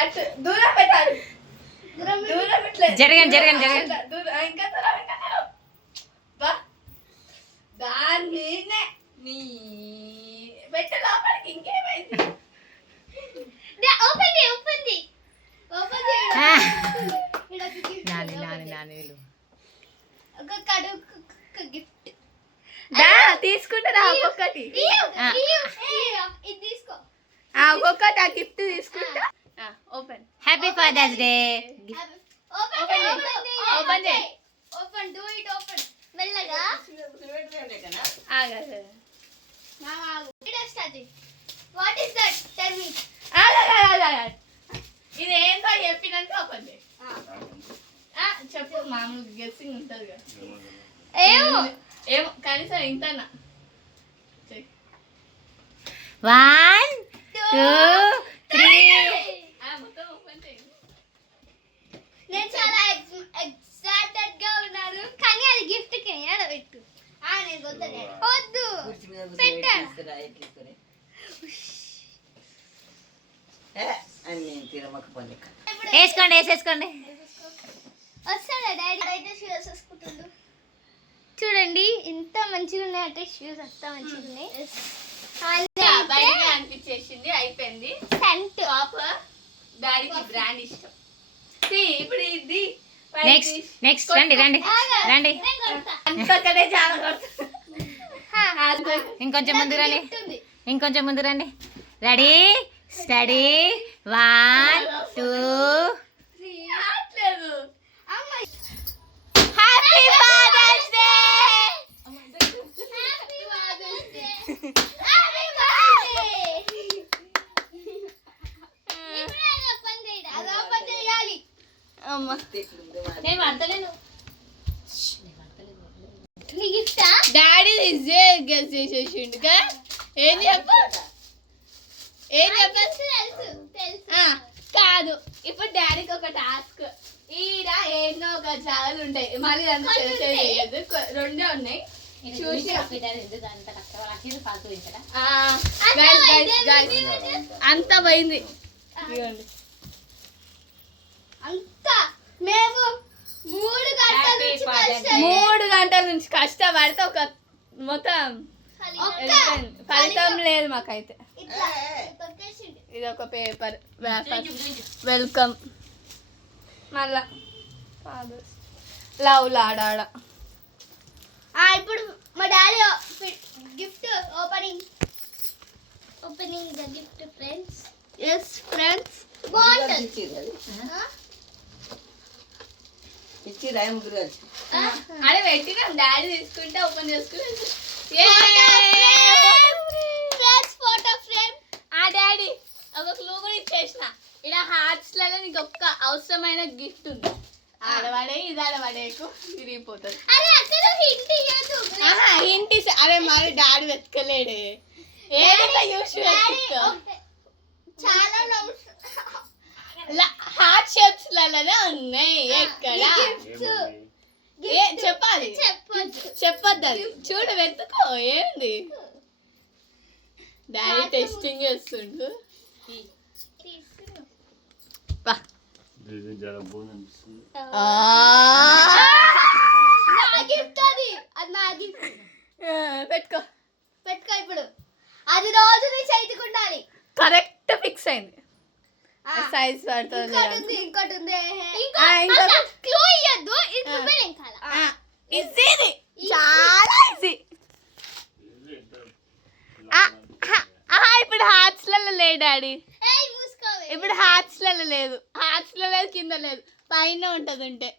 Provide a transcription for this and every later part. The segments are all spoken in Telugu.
అటు దూరం పెట్టాలి. దూరం పెట్టలేదు. జరగండి ఇంకా దూరం దాన్ని నీ పెట్ట లోపలికి ఇంకేమైంది? తీసుకుంటా ఒక్కొక్కటి ఒక్కొక్కటి ఆ గిఫ్ట్ తీసుకుంటా. Open. Happy Father's Day. Open చేయి. ఓపెన్ డూ ఇట్ ఓపెన్ మెల్లగా what is that tell me ఇది ఏంటో చెప్పినాక ఓపెన్ చేయి. చెప్పు. మామూలు గెస్సింగ్ ఉంటుంది కదా. ఏమో కనీసం ఇంతనా. 1 2 3. మొత్తం ఓపెన్ చేయి. నేను చాలా ఎక్సైటెడ్ గా ఉన్నాను కానీ అది గిఫ్ట్ కి పెట్టు. నేను వద్దు వేసుకోండి వేసేసుకోండి. వస్తాడా డాడీ? అయితే షూస్ వేసుకుంటుండు. చూడండి ఇంత మంచిగా ఉన్నాయంటే షూస్ అంత మంచిగా ఉన్నాయి. బయట అనిపించేసింది. అయిపోయింది. సెంట్ టాప్ డాడీకి బ్రాండ్ ఇష్టం. ఇప్పుడు ఇది నెక్స్ట్ రండి రండి రండి. అంతకనే చాలా ఇంకొంచెం ముందు రండి. ఇంకొంచెం ముందు రండి. Ready steady 1 2. Happy Father's Day. నేను పడతలేను. గిఫ్టా డాడీ గెస్ చేసేసిండు. ఏం చెప్పు కాదు. ఇప్పుడు డాడీకి ఒక టాస్క్. ఈడ ఎన్నో ఒక జాగాలు ఉంటాయి. మళ్ళీ చేయదు. 2 ఉన్నాయి. చూసి అంత పోయింది. అంతా మేము 3 గంటల నుంచి కష్టపడితే ఒక మొత్తం ఫలితం లేదు మాకైతే. ఇది ఒక పేపర్ వెల్కమ్. మళ్ళా లవ్ లాడాడ. ఇప్పుడు మా daddy gift opening the gift friends. Yes friends. బాగుంటుంది. అదే పెట్టినాం. డాడీ తీసుకుంటే ఓపెన్ చేసుకుని ఫోటో ఫ్రేమ్. డాడీ ఒక క్లూ కూడా ఇచ్చేసిన. ఇక్కడ హార్ట్స్ లలో నీకు ఒక్క అవసరమైన గిఫ్ట్ ఉంది. ఆడవాడే ఇది ఆడవాడేకు తిరిగిపోతుంది. ఇంటి అరే మరి డాడీ వెతకలేడే. చాలా హార్ట్ షేప్స్ లలోనే ఉన్నాయి. ఎక్కడ చెప్పాలి. చెప్పొద్దు అది. చూడు వెతుకో. ఏంది డాడీ టెస్టింగ్ చేస్తుండు. పెట్టుకో పెట్టుకో. ఇప్పుడు అది రోజు నీ చేతికి ఉండాలి. కరెక్ట్ ఫిక్స్ అయింది. సైజ్ పడుతుంది. ఇంకోటి ఉంది. క్లూ ఇయ్యద్దు. ఈజీ. చాలా ఈజీ. ఇప్పుడు హార్ట్స్ లలో లేదు డాడీ. ఇప్పుడు హార్ట్స్ లలో లేదు. హార్ట్స్ లో లేదు, కింద లేదు, పైన ఉంటది. ఉంటే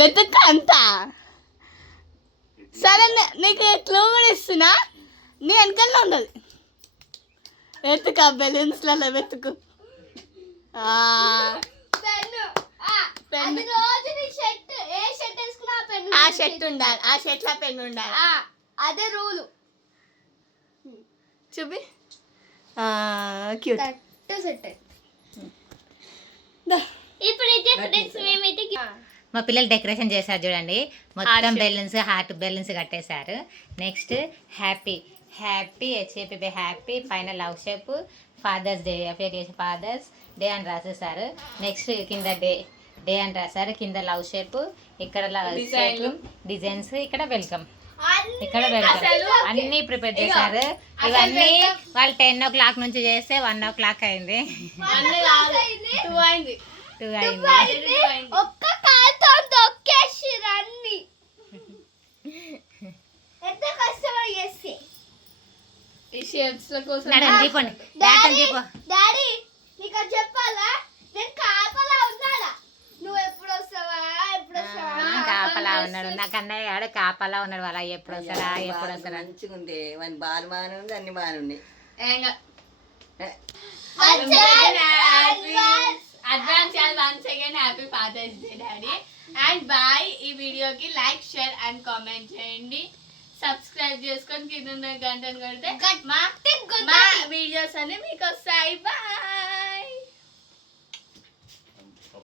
వెతుక్క అంతా. సరే నీకు క్లూ కూడా ఇస్తున్నా. నీ వెనకల్లో ఉండదు. వెతుక బెలూన్స్ లలో వెతుకు. ఆ షర్ట్ ఉండాలి. ఆ షర్ట్ లో పెన్ ఉండాలి. అదే రూలు. చూపి. క్యూట్. ఇప్పుడైతే ఫ్రెండ్స్ మేమైతే మా పిల్లలు డెకరేషన్ చేశారు చూడండి, మొత్తం Heart shape. Balloons, heart balloons కట్టేశారు. Next happy happy H A P happy, పైన లవ్ షేప్, ఫాదర్స్ డే అఫేర్ చేసి ఫాదర్స్ డే అని రాసేసారు. నెక్స్ట్ కింద డే అని రాశారు, కింద లవ్ షేప్, ఇక్కడ Design. డిజైన్స్, ఇక్కడ వెల్కమ్, అన్ని ఇక్కడ వెల్కమ్, అసలు అన్ని ప్రిపేర్ ఇగో, చేశారు. అసలు ఇవన్నీ welcome. వాళ్ళు 10 o'clock నుంచి చేస్తే 1 o'clock అయింది, అన్నీ కాదు 2 అయింది 2 అయింది. Two అయింది. ఒక్క కాలుతో తొక్కేసిర్రు అన్ని. ఎంత కష్టపడి చేస్తే. ఈ షేప్స్ ల కోసం నడండి, దీపండి, దాటం దీపం. డాడీ నీకు ఒకటి చెప్పాలా, నేను కాపలా ఉన్నాడా, నువ్వు ఎప్పుడు వస్తావా ఎప్పుడు వస్తావా అని కాపలా ఉన్నాడు, నాకు అన్నయ్య గాడు కాపలా ఉన్నాడు. వాళ్ళ ఎప్పుడు వస్తారా ఎప్పుడు వస్తారా. మంచిగా ఉంది, మన బాలు బాగానే ఉంది, అన్ని బాగానే ఉన్నాయి. ఏంగా Advance. Advance once again happy Father's Day daddy and bye. ఈ వీడియోకి లైక్ షేర్ అండ్ కామెంట్ చేయండి, సబ్స్క్రైబ్ చేసుకొని కింద ఉన్న గంటను కొడితే మా వీడియోస్ అన్ని మీకు వస్తాయి. బాయ్.